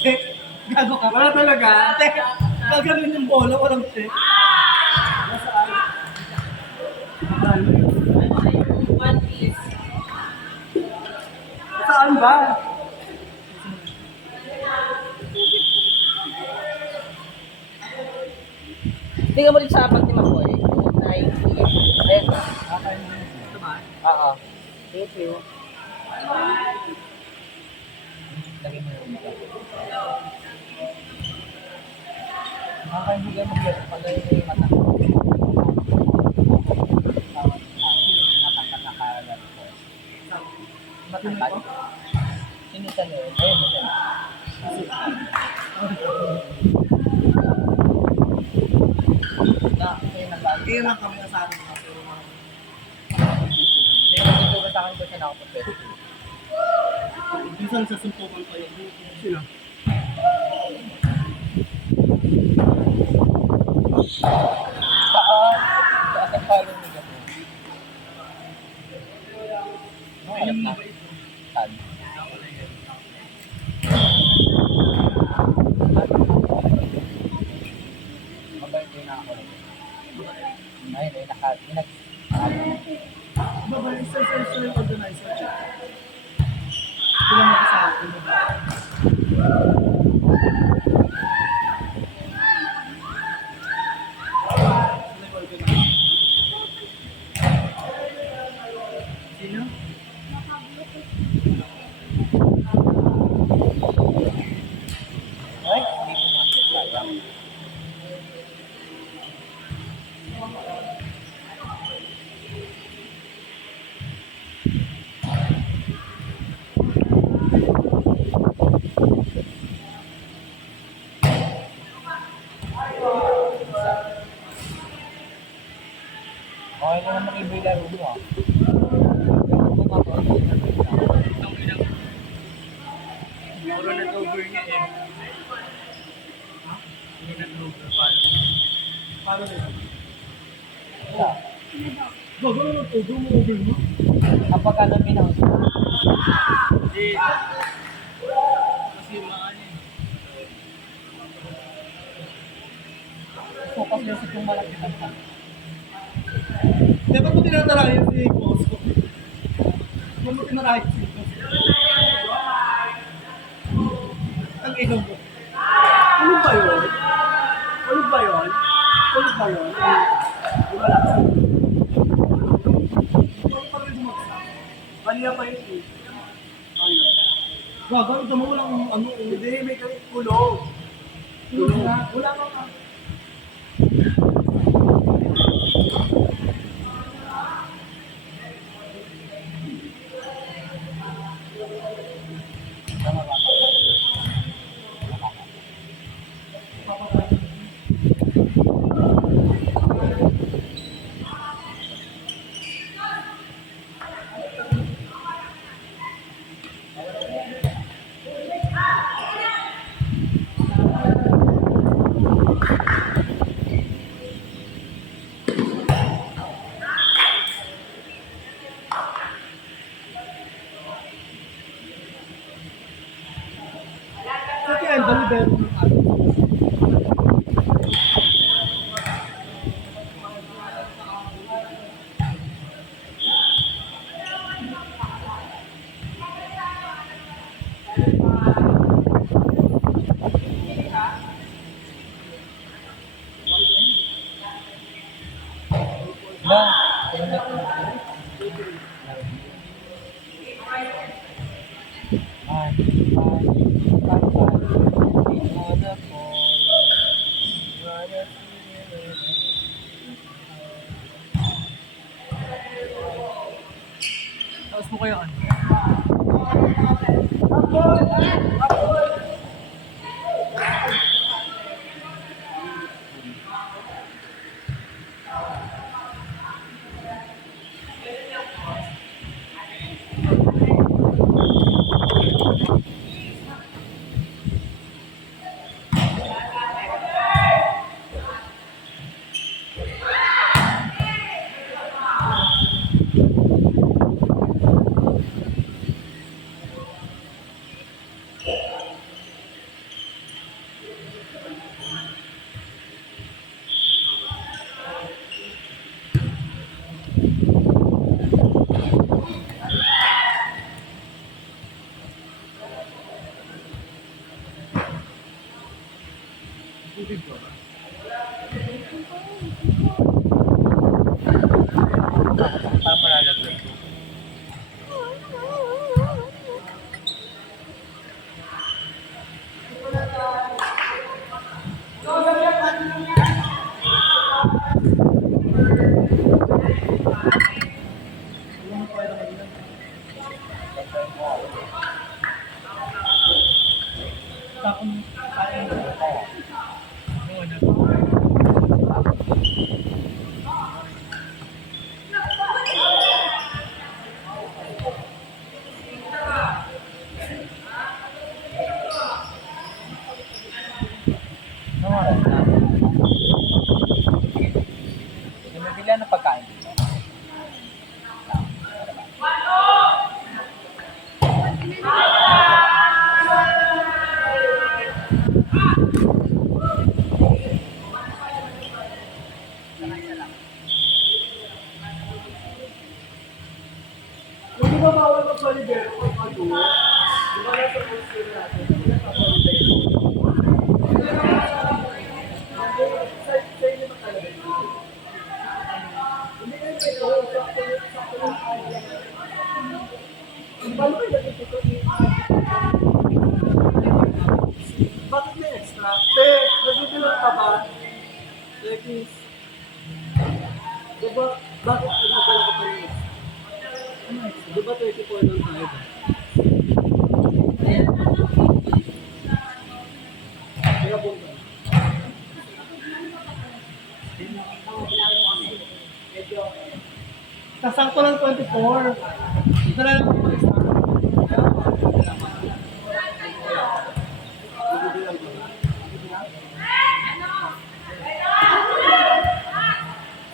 check. Gago ka. Wala talaga. Check. Gaganon yung bola, walang check. Nasaan? Saan ba? Tingnan mo rin sa pag ni Makoy. Ayun. Ito ba? Oo. Thank you. Lagay mo yung mata. Nakakaibigan mo dyan. Pagay mo yung mata. Matangkat na karalan ko. Matangkat. Sinisan nyo yun. Ayun mo dyan. Kaya nagbago. Hindi lang kami sa atin. Kaya nagtutulong sa akin ko siya na ako pwede. Minsan sa suntukan pa yun. Sino? Taas ang palo mo dyan. Ayun yung mabait. Tan. Mabait din ako. Ayun, Baba, isa yung organizer. Sila mo sa atin. Sino? Ay, hindi ko masok. Sayang. Okay na naman i-build laro mo ah. Puro na over niya eh. Ha? Hindi na over. Paano nito? Gago na nag-over mo over mo? Kapag ano binang Hindi. Kasi yung mga ano eh. focus lang sa kung malaki ng pan. Dapat mo tinatarayan si Costco. Huwag mo tinarayan si Costco. Ang ikaw mo. Ano ba yun? Ano ba yun? Ano ba yun? Wala sa ito pa rin bumagsak. Kanina pa yun eh. Ayun. Gago, ito mo walang ano. Hindi, may kulog. Kulog na. Wala ka ka. Kasi ang dali-dali ng ating. Na, Tubig ba? Parang malalaglag ko. Tapos, kaya mo. Oo, na. Anong oras na? Namibila ng pagkain dito. Hindi ba bawal ng Solidero kung ano? Di ba nasa consul natin? Hindi na sa Solidero. Sa inyo na talaga yun. Hindi kayo kayo, sakto ng kaya. Paano kayo nagtito? Bakit may extra? Te, nagbibilang ka ba? Lekis. Diba, bakit nagbibilang ka pa rin? Di ba 34 lang tayo ba? Kaya bunga. Sasakto lang 24. Ito na lang po isa.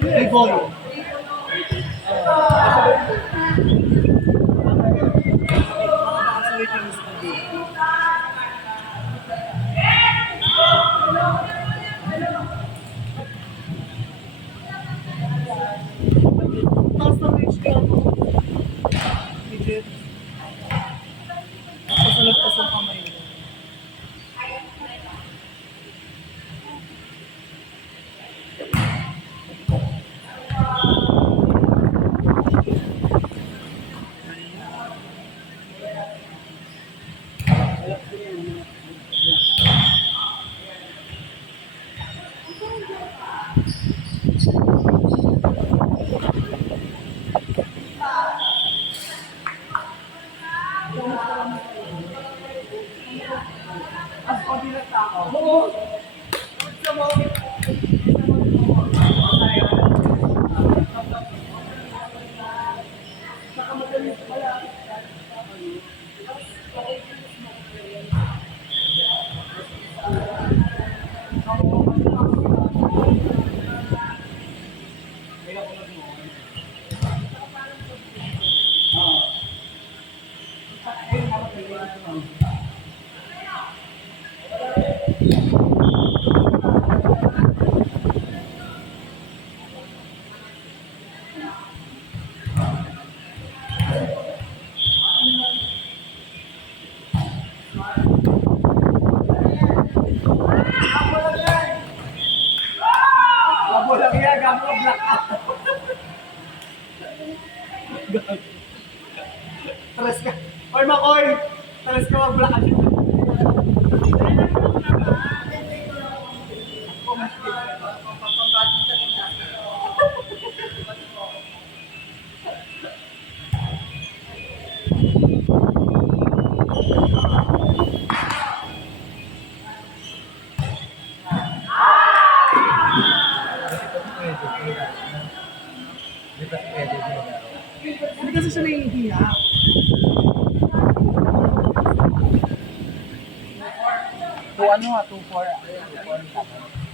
Hey, boy. Gabo lang yan, gabo black out. Talas ka. Oy, Makoy! Talas ka mag-black out. Hindi kasi siya naiihiya. To ano nga, 2-4. 2-4.